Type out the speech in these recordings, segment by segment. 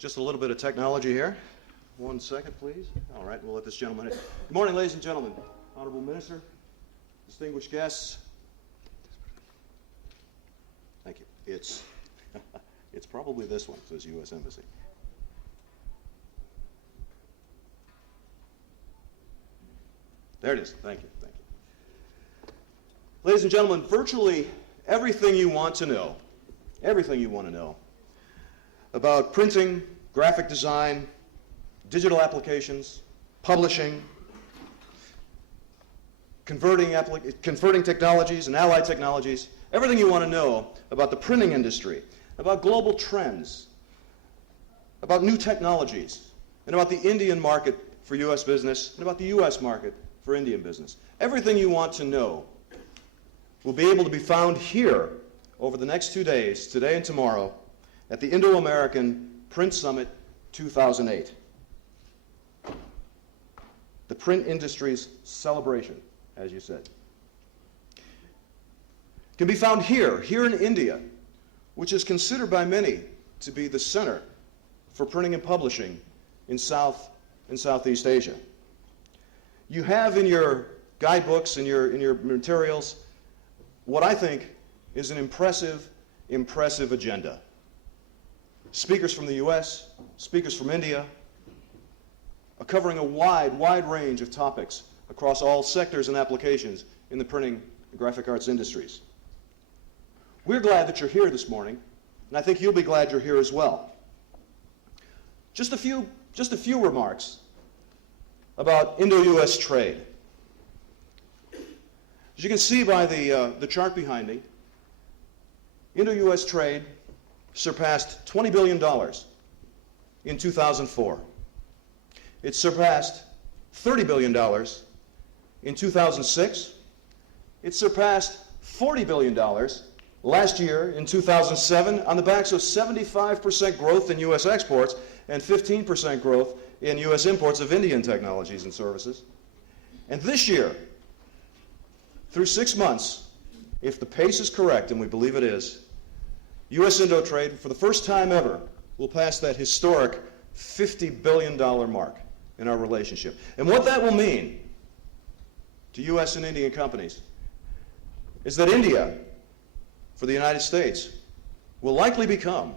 Just a little bit of technology here. 1 second, please. All right, we'll let this gentleman in. Good morning, ladies and gentlemen. Honorable Minister, distinguished guests. Thank you. It's probably this one, says U.S. Embassy. There it is. Thank you. Thank you. Ladies and gentlemen, virtually everything you want to know about printing, graphic design, digital applications, publishing, converting technologies and allied technologies, everything you want to know about the printing industry, about global trends, about new technologies, and about the Indian market for U.S. business, and about the U.S. market for Indian business. Everything you want to know will be able to be found here over the next 2 days, today and tomorrow, at the Indo-American Print Summit 2008. The print industry's celebration, as you said. Can be found here in India, which is considered by many to be the center for printing and publishing in South and Southeast Asia. You have in your guidebooks, in your materials, what I think is an impressive agenda. Speakers from the US, speakers from India, are covering a wide range of topics across all sectors and applications in the printing and graphic arts industries. We're glad that you're here this morning, and I think you'll be glad you're here as well. Just a few remarks about Indo-US trade. As you can see by the chart behind me, Indo-US trade surpassed $20 billion in 2004. It surpassed $30 billion in 2006. It surpassed $40 billion last year in 2007 on the backs of 75% growth in U.S. exports and 15% growth in U.S. imports of Indian technologies and services. And this year, through 6 months, if the pace is correct, and we believe it is, U.S.-Indo trade, for the first time ever, will pass that historic $50 billion mark in our relationship. And what that will mean to U.S. and Indian companies is that India, for the United States, will likely become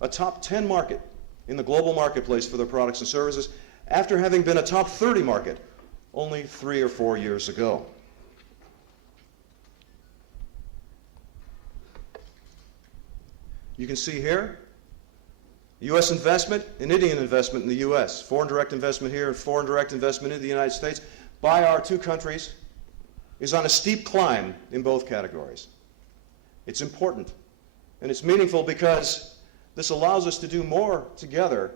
a top 10 market in the global marketplace for their products and services after having been a top 30 market only 3 or 4 years ago. You can see here U.S. investment and Indian investment in the U.S., foreign direct investment here and foreign direct investment in the United States by our two countries is on a steep climb in both categories. It's important and it's meaningful because this allows us to do more together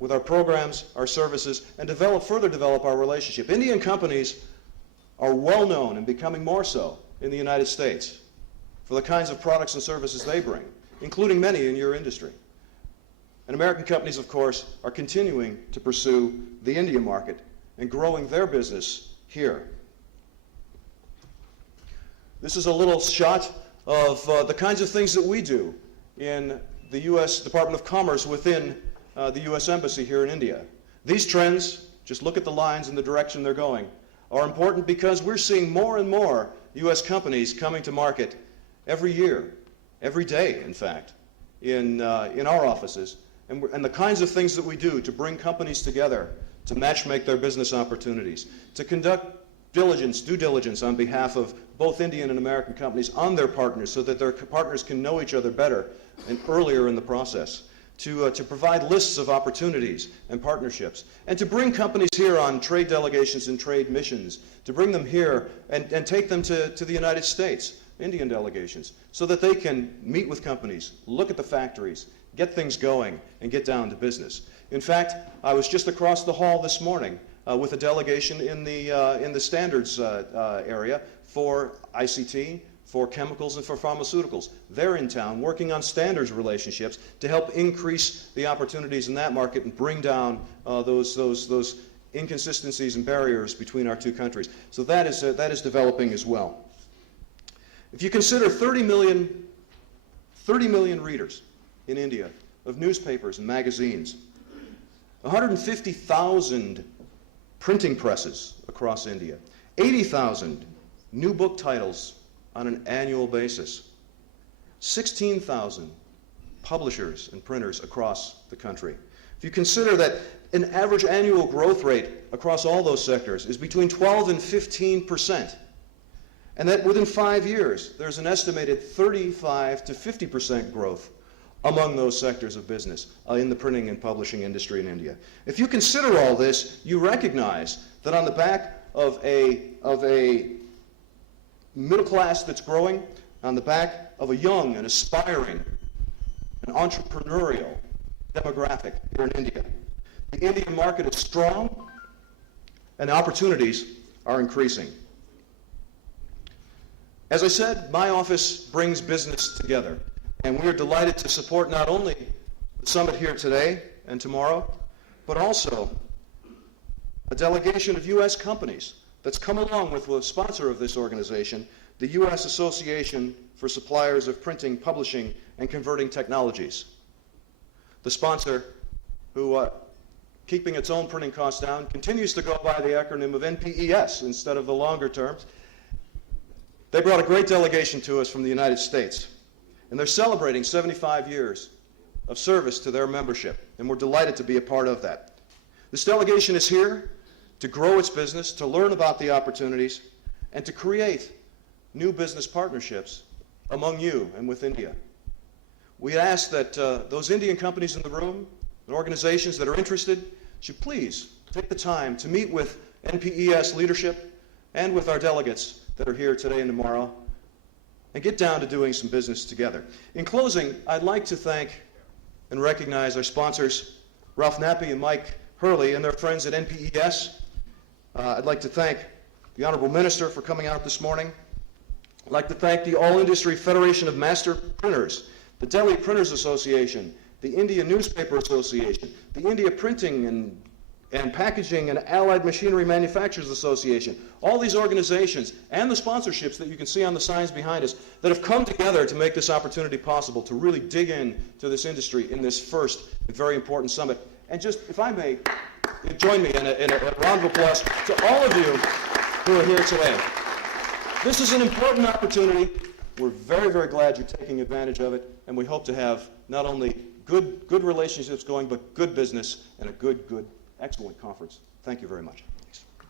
with our programs, our services, and further develop our relationship. Indian companies are well known and becoming more so in the United States for the kinds of products and services they bring, including many in your industry. And American companies, of course, are continuing to pursue the Indian market and growing their business here. This is a little shot of the kinds of things that we do in the U.S. Department of Commerce within the U.S. Embassy here in India. These trends, just look at the lines and the direction they're going, are important because we're seeing more and more U.S. companies coming to market every year, every day, in fact, in our offices, and the kinds of things that we do to bring companies together, to matchmake their business opportunities, to conduct due diligence on behalf of both Indian and American companies on their partners so that their partners can know each other better and earlier in the process, to provide lists of opportunities and partnerships, and to bring companies here on trade delegations and trade missions, to bring them here and take them to the United States, Indian delegations, so that they can meet with companies, look at the factories, get things going, and get down to business. In fact, I was just across the hall this morning with a delegation in the standards area for ICT, for chemicals, and for pharmaceuticals. They're in town working on standards relationships to help increase the opportunities in that market and bring down those inconsistencies and barriers between our two countries. So that is developing as well. If you consider 30 million readers in India of newspapers and magazines, 150,000 printing presses across India, 80,000 new book titles on an annual basis, 16,000 publishers and printers across the country. If you consider that an average annual growth rate across all those sectors is between 12 and 15%, and that within 5 years there's an estimated 35 to 50% growth among those sectors of business in the printing and publishing industry in India. If you consider all this, you recognize that on the back of a middle class that's growing, on the back of a young and aspiring and entrepreneurial demographic here in India, the Indian market is strong and the opportunities are increasing. As I said, my office brings business together, and we are delighted to support not only the summit here today and tomorrow, but also a delegation of U.S. companies that's come along with the sponsor of this organization, the U.S. Association for Suppliers of Printing, Publishing, and Converting Technologies. The sponsor, who, keeping its own printing costs down, continues to go by the acronym of NPES instead of the longer terms. They brought a great delegation to us from the United States, and they're celebrating 75 years of service to their membership, and we're delighted to be a part of that. This delegation is here to grow its business, to learn about the opportunities, and to create new business partnerships among you and with India. We ask that those Indian companies in the room and organizations that are interested should please take the time to meet with NPES leadership and with our delegates that are here today and tomorrow, and get down to doing some business together. In closing, I'd like to thank and recognize our sponsors, Ralph Nappy and Mike Hurley and their friends at NPES. I'd like to thank the Honorable Minister for coming out this morning. I'd like to thank the All Industry Federation of Master Printers, the Delhi Printers Association, the India Newspaper Association, the India Printing and Packaging and Allied Machinery Manufacturers Association, all these organizations and the sponsorships that you can see on the signs behind us that have come together to make this opportunity possible to really dig in to this industry in this first very important summit. And just, if I may, join me in a round of applause to all of you who are here today. This is an important opportunity. We're very, very glad you're taking advantage of it, and we hope to have not only good relationships going, but good business and a good, excellent conference. Thank you very much.